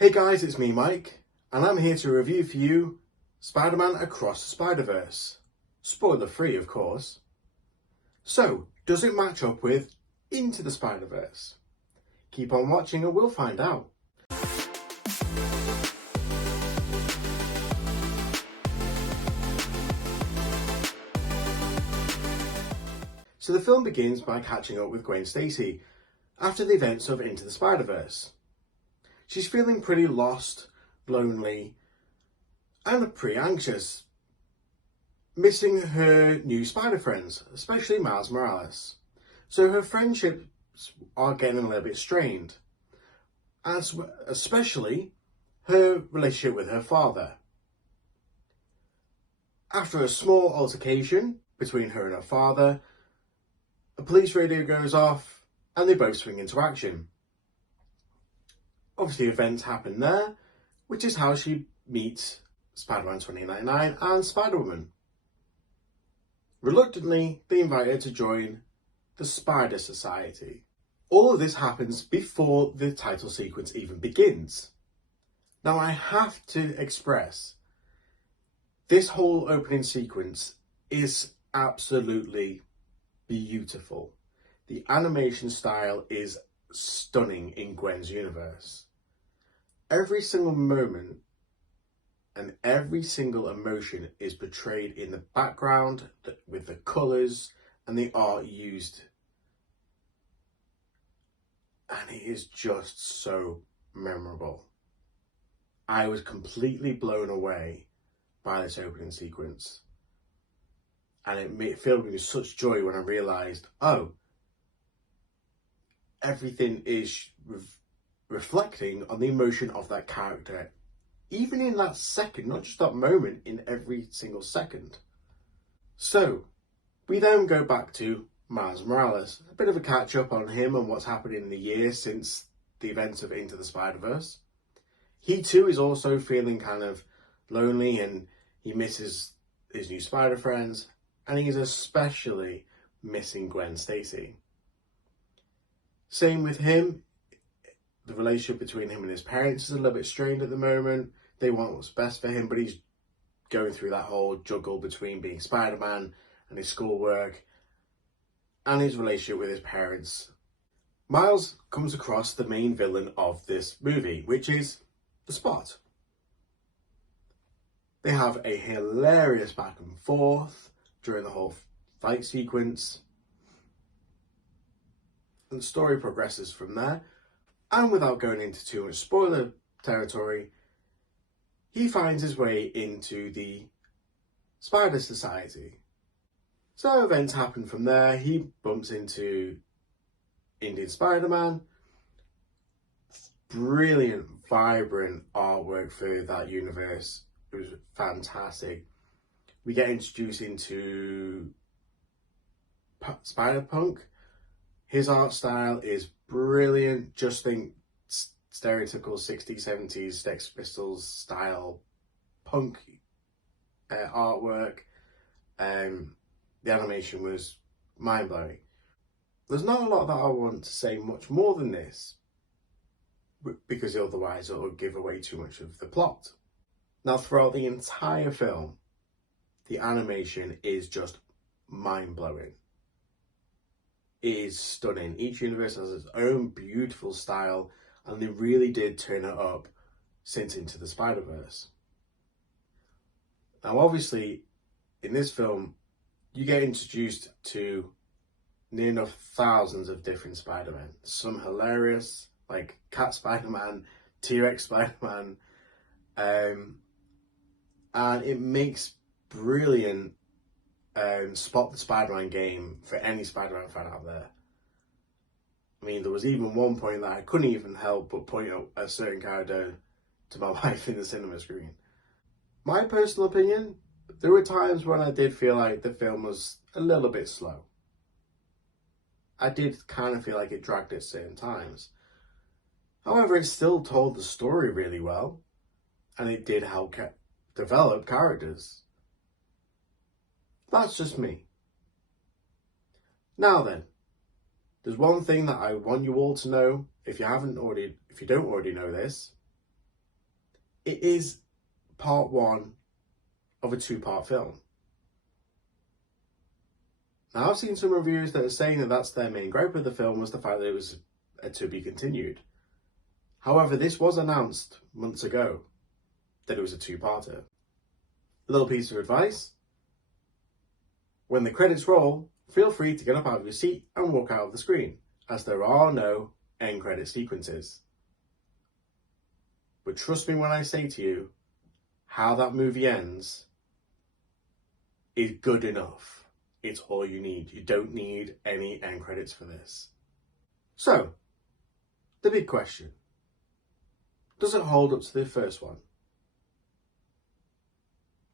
Hey guys, it's me Mike, and I'm here to review for you Spider-Man Across the Spiderverse. Spoiler free, of course. So, does it match up with Into the Spiderverse? Keep on watching and we'll find out. So the film begins by catching up with Gwen Stacy after the events of Into the Spiderverse. She's feeling pretty lost, lonely, and pretty anxious, missing her new spider friends, especially Miles Morales. So her friendships are getting a little bit strained, especially her relationship with her father. After a small altercation between her and her father, a police radio goes off and they both swing into action. Obviously events happen there, which is how she meets Spider-Man 2099 and Spider-Woman. Reluctantly, they invite her to join the Spider Society. All of this happens before the title sequence even begins. Now I have to express, this whole opening sequence is absolutely beautiful. The animation style is stunning in Gwen's universe. Every single moment and every single emotion is portrayed in the background with the colours and the art used. And it is just so memorable. I was completely blown away by this opening sequence. And it filled me with such joy when I realised, oh, everything is reflecting on the emotion of that character. Even in that second, not just that moment, in every single second. So, we then go back to Miles Morales. A bit of a catch up on him and what's happened in the year since the events of Into the Spiderverse. He too is also feeling kind of lonely and he misses his new spider friends. And he's especially missing Gwen Stacy. Same with him. The relationship between him and his parents is a little bit strained at the moment. They want what's best for him, but he's going through that whole juggle between being Spider-Man and his schoolwork and his relationship with his parents. Miles comes across the main villain of this movie, which is the Spot. They have a hilarious back and forth during the whole fight sequence. And the story progresses from there. And without going into too much spoiler territory, he finds his way into the Spider Society. So events happen from there. He bumps into Indian Spider-Man. Brilliant, vibrant artwork for that universe. It was fantastic. We get introduced into Spider-Punk. His art style is brilliant. Just think stereotypical 60s, 70s Sex Pistols style punk artwork. The animation was mind-blowing. There's not a lot that I want to say much more than this, because otherwise it will give away too much of the plot. Now, throughout the entire film, the animation is just mind-blowing. It is stunning. Each universe has its own beautiful style, and they really did turn it up since Into the Spiderverse. Now, obviously, in this film, you get introduced to near enough thousands of different Spider-Men. Some hilarious, like Cat Spider-Man, T-Rex Spider-Man, and it makes brilliant Spot the Spider-Man game for any Spider-Man fan out there. I mean, there was even one point that I couldn't even help but point out a certain character to my wife in the cinema screen. My personal opinion, there were times when I did feel like the film was a little bit slow. I did kind of feel like it dragged at certain times. However, it still told the story really well, and it did help develop characters. That's just me. Now then, there's one thing that I want you all to know, if you don't already know this, it is part one of a two-part film. Now, I've seen some reviews that are saying that that's their main gripe with the film, was the fact that it was to be continued. However, this was announced months ago that it was a two-parter. A little piece of advice: when the credits roll, feel free to get up out of your seat and walk out of the screen, as there are no end credit sequences. But trust me when I say to you, how that movie ends is good enough. It's all you need. You don't need any end credits for this. So, the big question: does it hold up to the first one?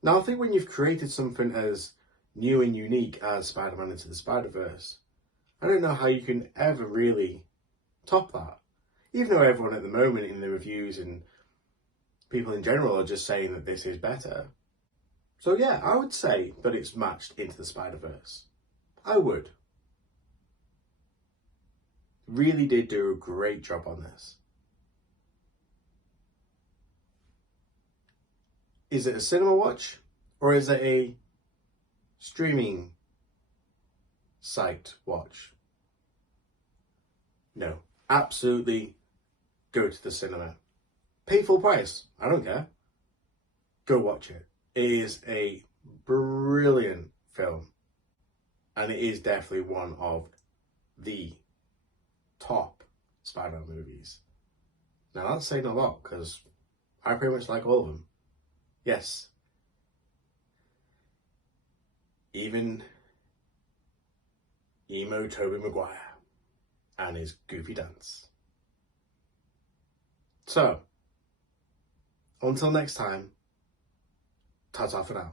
Now, I think when you've created something as new and unique as Spider-Man Into the Spiderverse, I don't know how you can ever really top that. Even though everyone at the moment in the reviews and people in general are just saying that this is better. So yeah, I would say that it's matched Into the Spiderverse. I would. Really did do a great job on this. Is it a cinema watch, or is it a streaming site watch? No, absolutely go to the cinema. Pay full price, I don't care. Go watch it. It is a brilliant film, and it is definitely one of the top Spider-Man movies. Now, that's saying a lot, because I pretty much like all of them. Yes. Even emo Tobey Maguire and his goofy dance. So, until next time, ta-ta for now.